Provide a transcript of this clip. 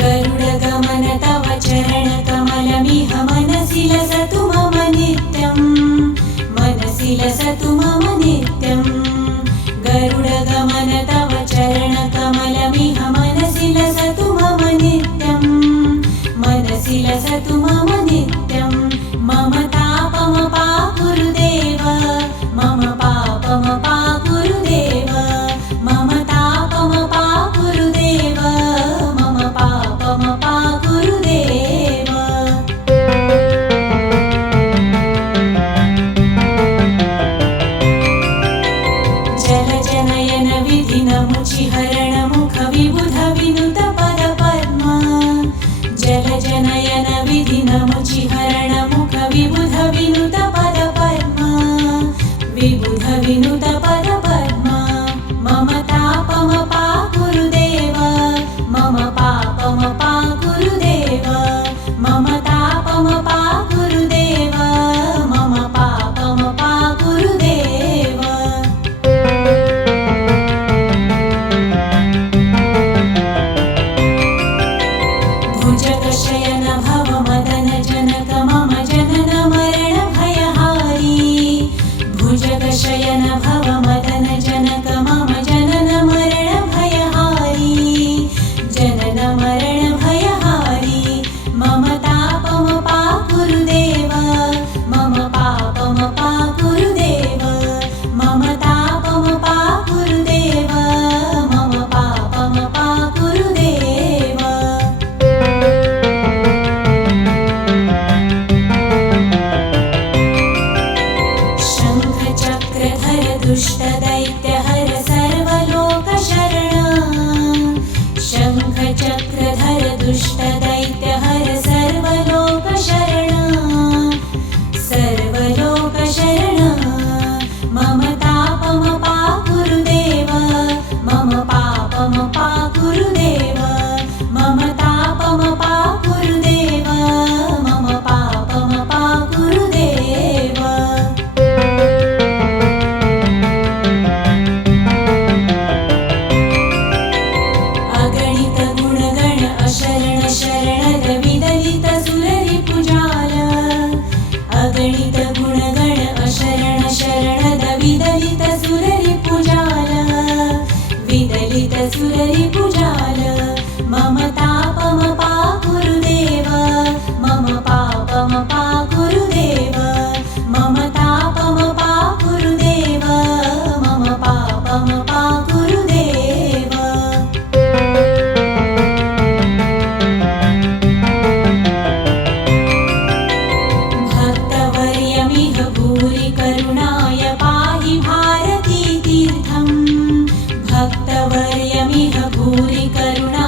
गरुडगमन तव चरणकमलमिह मनसि लसतु मम नित्यं, मनसि लसतु मम नित्यं। गरुडगमन तव चरणकमलमिह मनसि लसतु मम नित्यं, मनसि लसतु मम नित्यं। मम तापमपा गुरुदेव, मम पापमपा गुरुदेव, मम तापमपा गुरुदेव, मम पापमपा गुरुदेव। जलजनयन विधिनमुचिहरण मुख विबुध विनुत पदपद्मा, जलजनयन विधिनमुचिहरण मुख विबुध विनुत पदपद्मा, विबुध विनुत पदपद्मा। मम तापमपा गुरुदेव, मम पापमपा गुरुदेव, मम तापमपा गुरुदेव, मम पापमपा गुरुदेव। भुजगशयन भव मदन जनक मम जनन मरण भयहारी, भुजगशयन भव मदन जनक मम जनन मरण भयहारी, जनन मरण भयहारी। मम तापमपा गुरुदेव, मम पापमपा गुरुदेव, मम तापमपा गुरुदेव, मम पापमपा गुरुदेव। शङ्खचक्रधर दुष्टदैत्यहर सर्वलोकशरणा, शङ्खचक्रधर दुष्टदैत्यहर सर्वलोकशरणा, सर्वलोकशरणा। मम तापमपा गुरुदेव, मम पापमपा गुरुदेव, मम तापमपा गुरुदेव, मम पापमपा गुरुदेव। अगणित गुणगण अशरण शरणद विदलित सुररिपुजाल, अगणित गुणगण अशरण शरणद विदलित सुररिपुजाल, विदलित सुररिपुजाल। मम तापमपा गुरुदेव, मम पापमपा गुरुदेव, मम तापमपा गुरुदेव, मम पापमपा गुरुदेव। भक्तवर्यमिह भूरि करुणाय पाहि भारती तीर्थं, भक्तवर्यमिह भूरि करुणाय